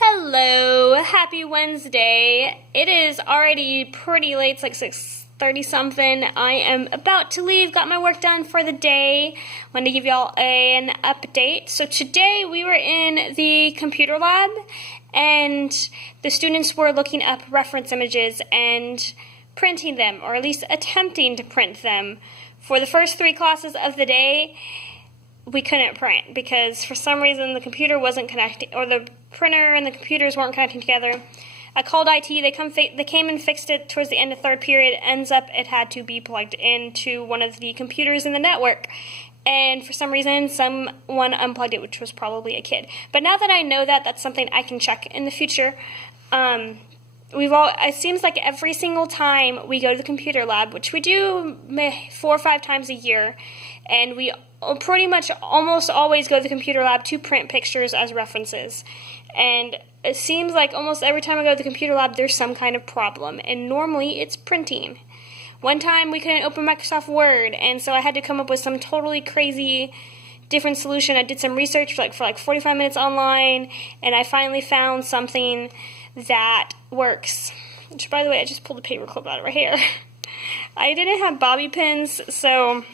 Hello, happy Wednesday. It is already pretty late, it's like 6:30 something. I am about to leave, got my work done for the day. Wanted to give y'all an update. So today we were in the computer lab and the students were looking up reference images and printing them, or at least attempting to print them. For the first 3 classes of the day, we couldn't print because for some reason the computer wasn't connecting, or the printer and the computers weren't connecting together. I called IT, they came and fixed it towards the end of 3rd period. Ends up it had to be plugged into one of the computers in the network. And for some reason, someone unplugged it, which was probably a kid. But now that I know that, that's something I can check in the future. It seems like every single time we go to the computer lab, which we do 4 or 5 times a year, and we pretty much almost always go to the computer lab to print pictures as references. And it seems like almost every time I go to the computer lab, there's some kind of problem, and normally it's printing. One time we couldn't open Microsoft Word, and so I had to come up with some totally crazy different solution. I did some research for like 45 minutes online, and I finally found something that works. Which, by the way, I just pulled a paper clip out of right here. I didn't have bobby pins, so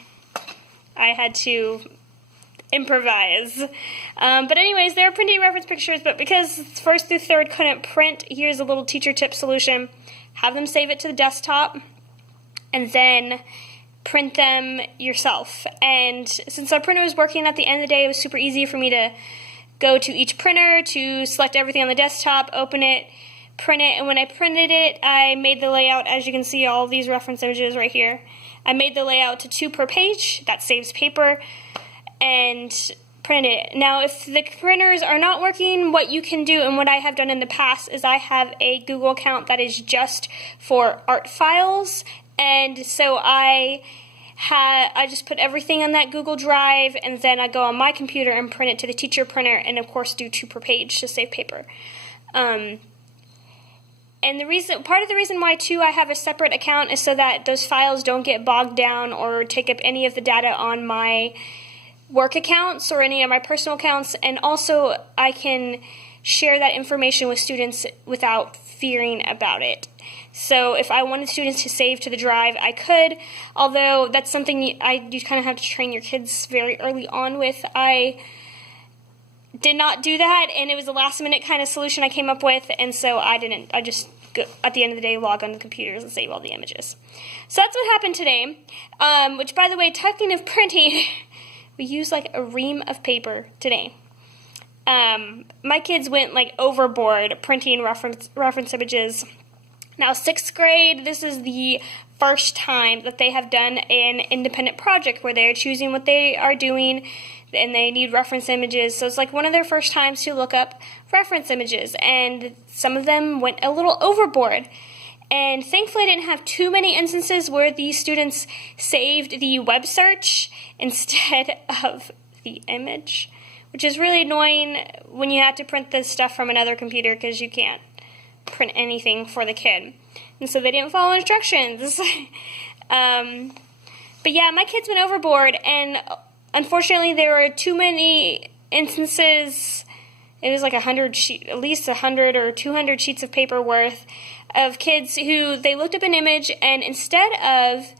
I had to improvise. But anyways, they're printing reference pictures, but because 1st through 3rd couldn't print, here's a little teacher tip solution. Have them save it to the desktop, and then print them yourself. And since our printer was working at the end of the day, it was super easy for me to go to each printer, to select everything on the desktop, open it, print it, and when I printed it, I made the layout, as you can see, all these reference images right here. I made the layout to 2 per page, that saves paper, and printed it. Now, if the printers are not working, what you can do, and what I have done in the past, is I have a Google account that is just for art files, and so I just put everything on that Google Drive, and then I go on my computer and print it to the teacher printer, and of course do 2 per page to save paper. And part of the reason why too I have a separate account is so that those files don't get bogged down or take up any of the data on my work accounts or any of my personal accounts, and also I can share that information with students without fearing about it. So if I wanted students to save to the drive, I could, although that's something you kind of have to train your kids very early on with. I did not do that, and it was a last-minute kind of solution I came up with, and so I just, at the end of the day, log on the computers and save all the images. So that's what happened today, which, by the way, talking of printing, we used like a ream of paper today. My kids went like overboard printing reference images. Now, 6th grade, this is the first time that they have done an independent project where they're choosing what they are doing, and they need reference images. So it's like one of their first times to look up reference images, and some of them went a little overboard. And thankfully I didn't have too many instances where these students saved the web search instead of the image, which is really annoying when you have to print this stuff from another computer because you can't print anything for the kid. And so they didn't follow instructions. But yeah, my kids went overboard, and unfortunately there were too many instances. It was like at least 100 or 200 sheets of paper worth of kids who they looked up an image, and instead of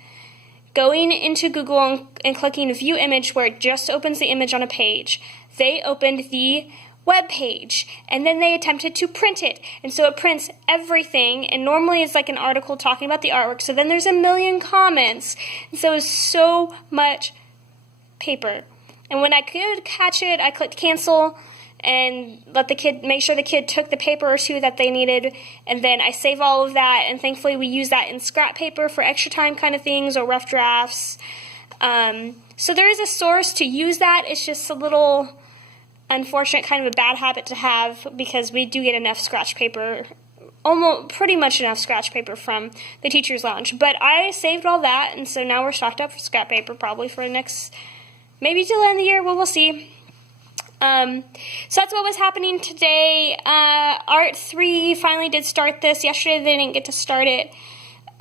going into Google and clicking view image where it just opens the image on a page, they opened the web page, and then they attempted to print it, and so it prints everything, and normally it's like an article talking about the artwork, so then there's a million comments, and so it's so much paper. And when I could catch it, I clicked cancel and make sure the kid took the paper or 2 that they needed, and then I save all of that, and thankfully we use that in scrap paper for extra time kind of things or rough drafts. So there is a source to use that. It's just a little unfortunate, kind of a bad habit to have, because we do get enough scratch paper, almost pretty much enough scratch paper from the teacher's lounge. But I saved all that, and so now we're stocked up for scrap paper probably for the next, maybe till the end of the year. Well, we'll see. So that's what was happening today. Art 3 finally did start this. Yesterday they didn't get to start it.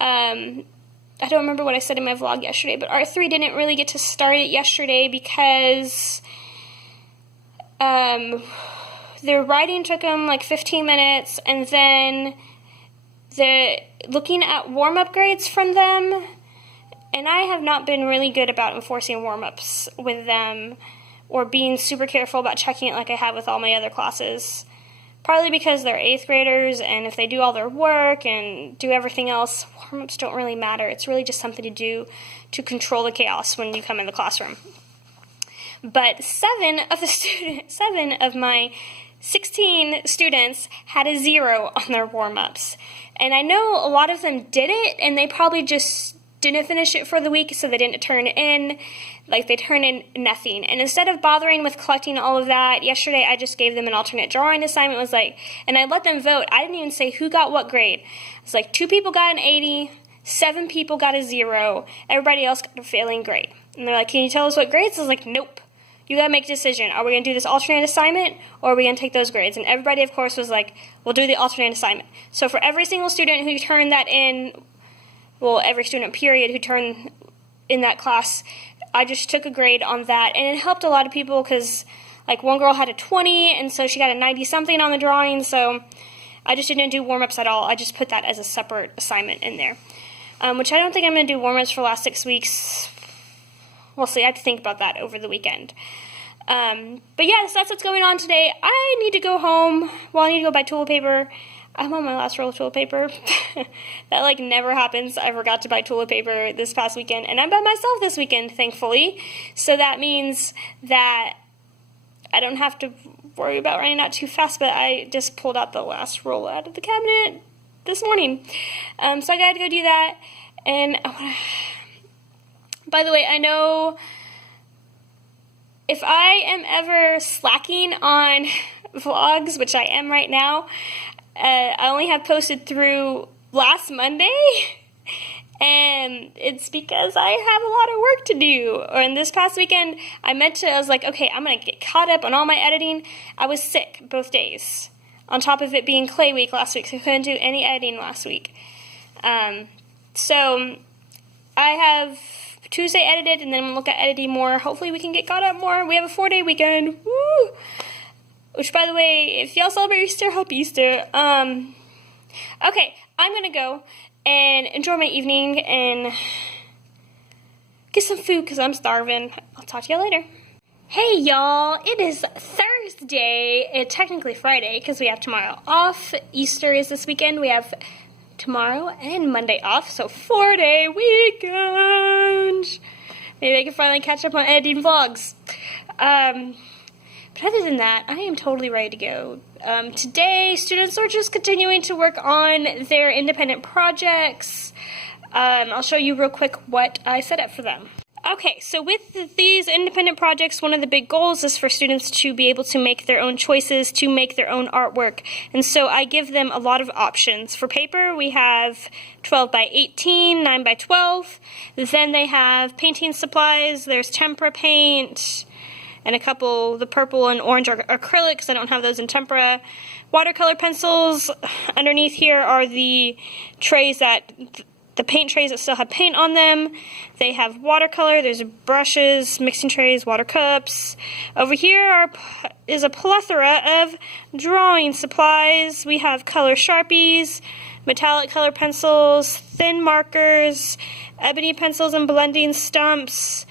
I don't remember what I said in my vlog yesterday, but Art 3 didn't really get to start it yesterday because their writing took them like 15 minutes, and then looking at warm-up grades from them, and I have not been really good about enforcing warm-ups with them or being super careful about checking it like I have with all my other classes. Partly because they're 8th graders, and if they do all their work and do everything else, warm-ups don't really matter. It's really just something to do to control the chaos when you come in the classroom. But 7 of my 16 students had a 0 on their warm-ups. And I know a lot of them did it, and they probably just didn't finish it for the week, so they didn't turn it in. Like, they turned in nothing. And instead of bothering with collecting all of that, yesterday I just gave them an alternate drawing assignment. It was like, and I let them vote. I didn't even say who got what grade. It's like 2 people got an 80, 7 people got a 0, everybody else got a failing grade. And they're like, can you tell us what grades? I was like, nope. You gotta make a decision. Are we gonna do this alternate assignment, or are we gonna take those grades? And everybody, of course, was like, we'll do the alternate assignment. So for every single student who turned that in, well, every student period who turned in that class, I just took a grade on that. And it helped a lot of people because, like, one girl had a 20, and so she got a 90-something on the drawing. So I just didn't do warm-ups at all. I just put that as a separate assignment in there, which I don't think I'm gonna do warm-ups for the last 6 weeks. We'll see. I have to think about that over the weekend. But yeah, so that's what's going on today. I need to go home. Well, I need to go buy toilet paper. I'm on my last roll of toilet paper. That, like, never happens. I forgot to buy toilet paper this past weekend, and I'm by myself this weekend, thankfully. So that means that I don't have to worry about running out too fast, but I just pulled out the last roll out of the cabinet this morning. So I gotta go do that. And by the way, I know if I am ever slacking on vlogs, which I am right now, I only have posted through last Monday, and it's because I have a lot of work to do. And this past weekend, I was like, okay, I'm going to get caught up on all my editing. I was sick both days, on top of it being clay week last week, so I couldn't do any editing last week. So I have Tuesday edited, and then we'll look at editing more. Hopefully we can get caught up more. We have a 4-day weekend. Woo! Which, by the way, if y'all celebrate Easter, happy Easter. Okay, I'm going to go and enjoy my evening and get some food because I'm starving. I'll talk to y'all later. Hey, y'all. It is Thursday. It's technically Friday because we have tomorrow off. Easter is this weekend. We have tomorrow and Monday off, so 4-day weekend. Maybe I can finally catch up on editing vlogs. But other than that, I am totally ready to go. Today, students are just continuing to work on their independent projects. I'll show you real quick what I set up for them. Okay, so with these independent projects, one of the big goals is for students to be able to make their own choices, to make their own artwork. And so I give them a lot of options. For paper, we have 12 by 18, 9 by 12. Then they have painting supplies. There's tempera paint, and a couple, the purple and orange are acrylics. I don't have those in tempera. Watercolor pencils. Underneath here are the trays the paint trays that still have paint on them. They have watercolor, there's brushes, mixing trays, water cups. Over here is a plethora of drawing supplies. We have color Sharpies, metallic color pencils, thin markers, ebony pencils and blending stumps,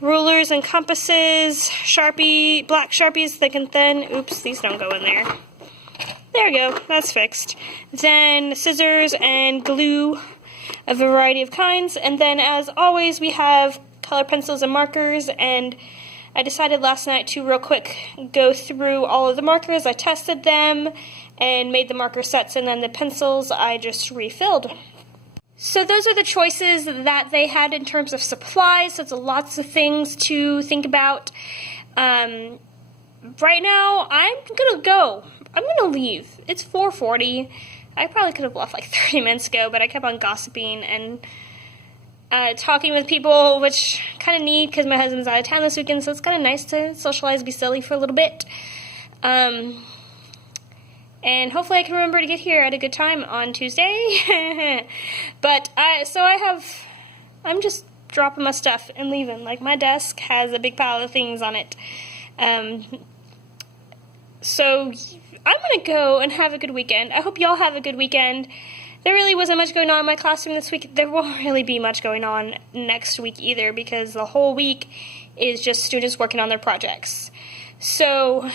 rulers and compasses, black Sharpies, thick and thin. Oops, these don't go in there. There we go, that's fixed. Then scissors and glue, a variety of kinds, and then as always we have color pencils and markers, and I decided last night to real quick go through all of the markers. I tested them and made the marker sets, and then the pencils I just refilled. So those are the choices that they had in terms of supplies, so it's lots of things to think about. Right now I'm gonna go. I'm gonna leave. It's 4:40. I probably could have left like 30 minutes ago, but I kept on gossiping and talking with people, which kind of neat because my husband's out of town this weekend, so it's kind of nice to socialize, be silly for a little bit. And hopefully I can remember to get here at a good time on Tuesday. But I'm just dropping my stuff and leaving. Like, my desk has a big pile of things on it. So I'm going to go and have a good weekend. I hope y'all have a good weekend. There really wasn't much going on in my classroom this week. There won't really be much going on next week either, because the whole week is just students working on their projects. So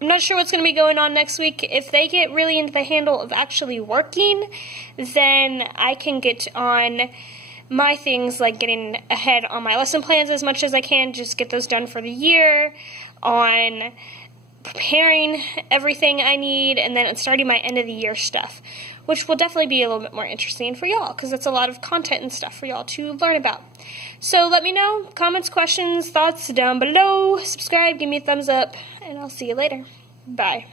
I'm not sure what's going to be going on next week. If they get really into the handle of actually working, then I can get on my things like getting ahead on my lesson plans as much as I can, just get those done for the year, on preparing everything I need, and then starting my end of the year stuff, which will definitely be a little bit more interesting for y'all, because it's a lot of content and stuff for y'all to learn about. So let me know, comments, questions, thoughts down below, subscribe, give me a thumbs up, and I'll see you later. Bye.